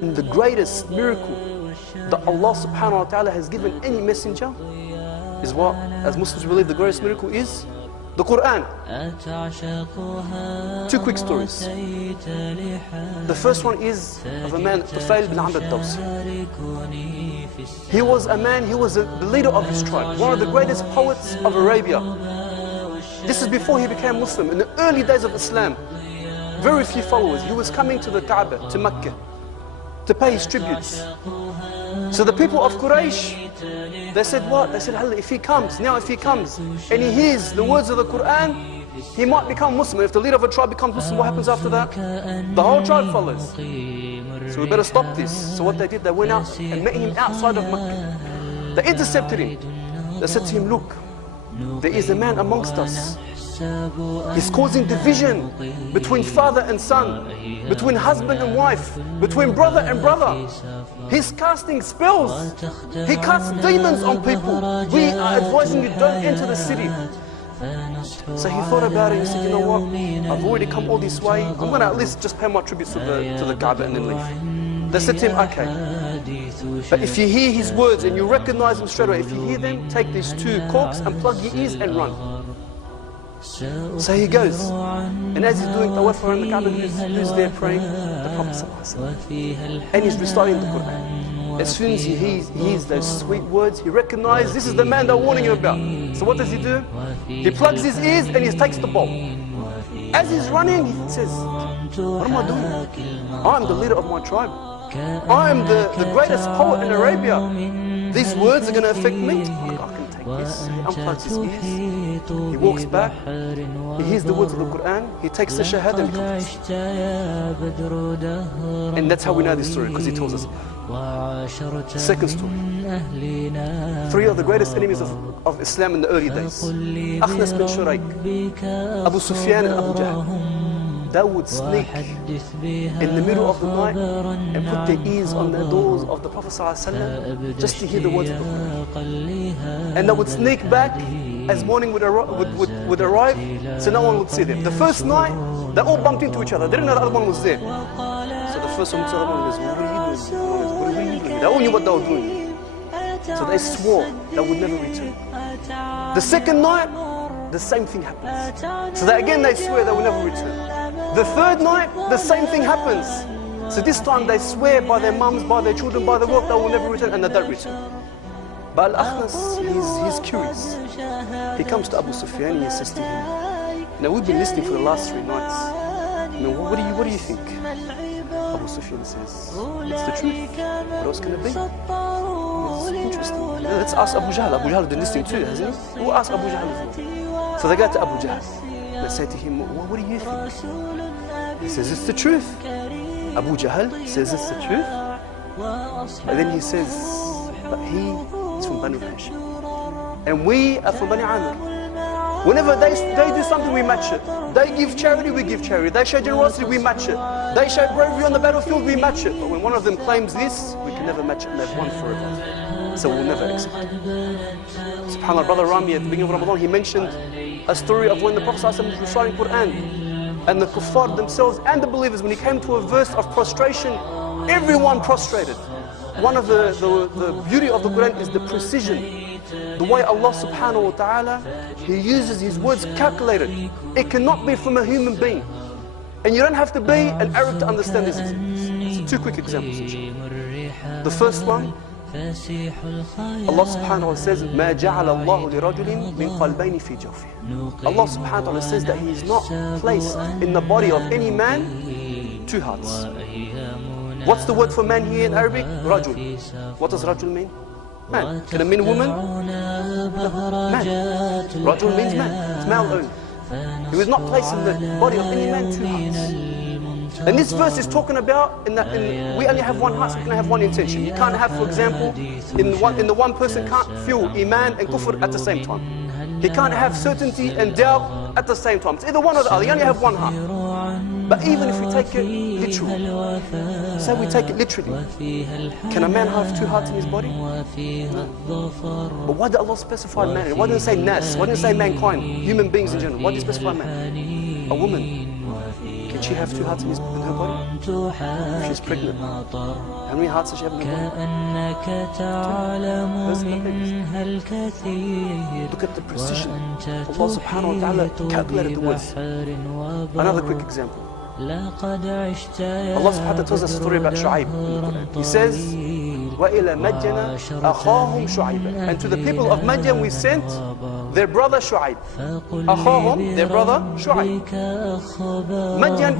And the greatest miracle that Allah subhanahu wa ta'ala has given any messenger is what? As Muslims believe the greatest miracle is the Quran. Two quick stories. The first one is of a man, Tufail bin Amr al-Dawsi. He was a man, he was the leader of his tribe, one of the greatest poets of Arabia. This is before he became Muslim. In the early days of Islam, very few followers. He was coming to the Kaaba, to Mecca, to pay his tributes. So the people of Quraysh, they said what? They said, if he comes and he hears the words of the Quran, he might become Muslim. If the leader of a tribe becomes Muslim, what happens after that? The whole tribe follows. So we better stop this. So what they did, they went out and met him outside of Mecca. They intercepted him. They said to him, look, there is a man amongst us. He's causing division between father and son, between husband and wife, between brother and brother. He's casting spells. He casts demons on people. We are advising you, don't enter the city. So he thought about it. He said, you know what? I've already come all this way. I'm going to at least just pay my tributes to the Kaaba and then leave. They said to him, okay. But if you hear his words and you recognize him straight away, if you hear them, take these two corks and plug your ears and run. So he goes, and as he's doing tawaf around the Kaaba, who's there praying? The Prophet ﷺ. And he's reciting the Quran. As soon as he hears those sweet words, he recognizes this is the man they're warning him about. So what does he do? He plugs his ears and he takes the bowl. As he's running, he says, what am I doing? I'm the leader of my tribe. I am the greatest poet in Arabia. These words are going to affect me. Yes, he unplugs his ears, he walks back, he hears the words of the Quran, he takes the shahada and becomes. And that's how we know this story, because he tells us. Second story. Three of the greatest enemies of Islam in the early days. Akhnas bin Shuraik, Abu Sufyan and Abu Jahl. They would sneak in the middle of the night and put their ears on the doors of the Prophet ﷺ just to hear the words of the Quran. And they would sneak back as morning would arrive, so no one would see them. The first night, they all bumped into each other. They didn't know the other one was there. So the first one to the other one goes, what are you doing? What are you doing? They all knew what they were doing. So they swore they would never return. The second night, the same thing happens. So that again they swear they will never return. The third night, the same thing happens. So this time they swear by their mums, by their children, by the work, they will never return, and they don't return. But Al-Akhnas, he's curious. He comes to Abu Sufyan and he says to him, now we've been listening for the last 3 nights. I mean, what do you think? Abu Sufyan says, it's the truth. What else can it be? It's interesting. Let's ask Abu Jahl. Abu Jahl has been listening too, hasn't he? We'll ask Abu Jahl as well. So they go to Abu Jahl. They say to him, what do you think? He says, it's the truth. Abu Jahl says, it's the truth. And then he says, but he is from Banu Hashim. And we are from Bani Amir. Whenever they do something, we match it. They give charity, we give charity. They show generosity, we match it. They show bravery on the battlefield, we match it. But when one of them claims this, we can never match it, and they've won forever. So we'll never accept it. SubhanAllah, Brother Rami at the beginning of Ramadan, he mentioned a story of when the Prophet ﷺ was reciting Quran. And the kuffar themselves and the believers, when he came to a verse of prostration, everyone prostrated. One of the beauty of the Quran is the precision. The way Allah subhanahu wa ta'ala, He uses His words calculated. It cannot be from a human being. And you don't have to be an Arab to understand these examples. So 2 quick examples. The first one, Allah subhanahu wa ta'ala says, مَا جَعَلَ اللَّهُ لِرَجُلٍ مِنْ قَلْبَيْنِ فِي جَوْفِهِ. Allah subhanahu wa ta'ala says that He is not placed in the body of any man 2 hearts. What's the word for man here in Arabic? Rajul. What does Rajul mean? Man. Can it mean woman? No. Man. Rajul means man. It's male only. He was not placed in the body of any man 2 hearts. And this verse is talking about we only have 1 heart, so we can have 1 intention. You can't have, for example, in the one person can't feel iman and kufr at the same time. He can't have certainty and doubt at the same time. It's either one or the other. You only have 1 heart. But even if we take it literally, say we take it literally, can a man have 2 hearts in his body? No. But why did Allah specify man? Why didn't it say nas? Why didn't it say mankind, human beings in general? Why did it specify man? A woman can Did she have 2 hearts in her body? She's pregnant. How many hearts does she have in her body? Look at the precision. Allah subhanahu wa ta'ala calculated the words. Another quick example. Allah subhanahu wa ta'ala tells us a story about Shu'aib. He says, وَإِلَى مَدْيَنَ أَخَاهُمْ شُعَيْبًا. And to the people of Madyan we sent their brother Shu'aib. أَخَاهُمْ, their brother Shu'aib. Madyan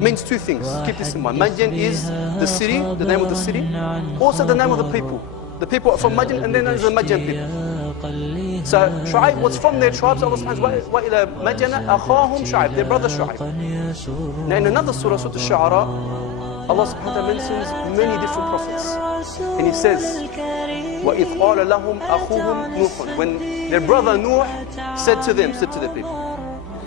means 2 things. Keep this in mind. Madyan is the city, the name of the city. Also the name of the people. The people are from Madyan and then there's the Madyan people. So Shu'aib was from their tribes. Allah subhanahu wa ta'ala, وَإِلَى مَدْيَنَ أَخَاهُمْ شُعَيْبًا, their brother Shu'aib. Now in another surah, Surah Al-Shu'ara, Allah subhanahu wa ta'ala mentions many different prophets. And He says, وَإِذْ قَالَ لَهُمْ أَخُوهُمْ نُوحٌ. When their brother Nuh said to their people.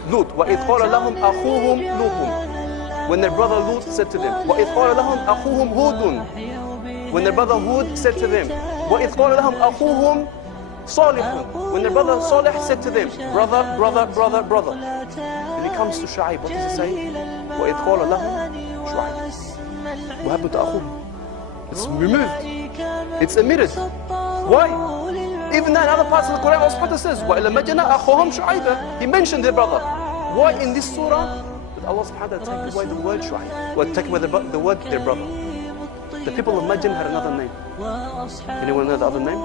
Lut, وَإِذْ قَالَ لَهُمْ أَخُوهُمْ لُوطٌ. When their brother Lut said to them. وَإِذْ قَالَ لَهُمْ أَخُوهُمْ هُودٌ. When their brother Hud said to them. وَإِذْ قَالَ لَهُمْ أَخُوهُمْ صَالِحٌ. When their brother Salih said to them, brother. When it comes to Shu'aib, what does it say? وَإِذْ قَالَ لَهُمْ شُعَيْبٌ. What happened to Akhum? It's removed. It's omitted. Why? Even though in other parts of the Quran, Allah subhanahu wa ta'ala says, وَإِلَى مَدْيَنَ أَخَاهُمْ شُعَيْبًا. He mentioned their brother. Why in this surah did Allah subhanahu wa ta'ala take away the word Shu'aib? Or take away the word their brother? The people of Madyan had another name. Anyone know the other name?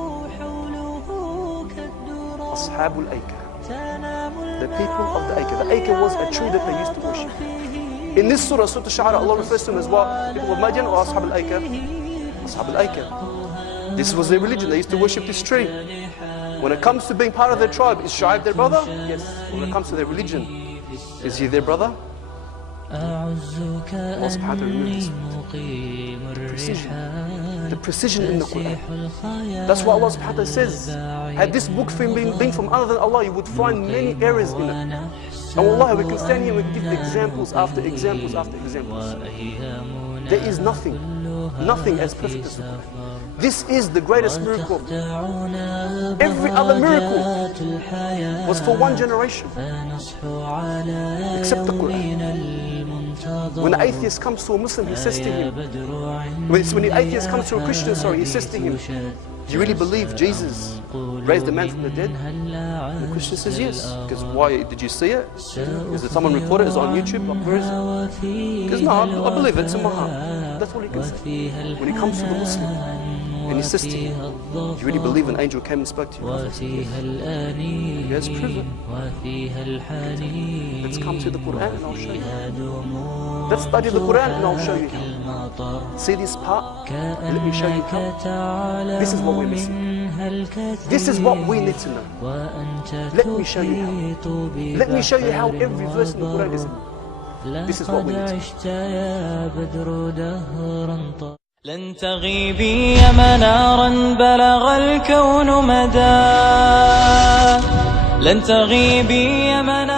Ashabul Aykah. The people of the Aykah. The Aykah was a tree that they used to worship. In this surah, Surah Al-Shu'ara, Allah refers to them as what? People of Madyan or Ashab al-Aykah? Ashab al-Aykah. This was their religion. They used to worship this tree. When it comes to being part of their tribe, is Shu'aib their brother? Yes. When it comes to their religion, is he their brother? Allah subhanahu wa ta'ala removed this. The precision in the Quran. That's why Allah subhanahu wa ta'ala says, had this book been from other than Allah, you would find many errors in it. And wallahi, we can stand here and give examples after examples after examples. There is nothing as perfect as the Quran. This is the greatest miracle. Every other miracle was for one generation, except the Quran. When an atheist comes to a Muslim, he says to him, when the atheist comes to a Christian, he says to him, do you really believe Jesus raised a man from the dead? And the Christian says yes. Because why? Did you see it? Is it someone reported? Is it on YouTube? Where is it? Because no, I believe it. It's in my heart. That's what he can say. When he comes to the Muslim, and he says to him, do you really believe an angel came and spoke to you? Yes, prove it. Let's come to the Quran and I'll show you. Let's study the Quran and I'll show you how. See this part? Let me show you how. This is what we're missing. This is what we need to know. Let me show you how. Let me show you how every verse in the Quran is. This is what we need to know. لن تغيبي يا منارا بلغ الكون مدى لن تغيبي يا منارا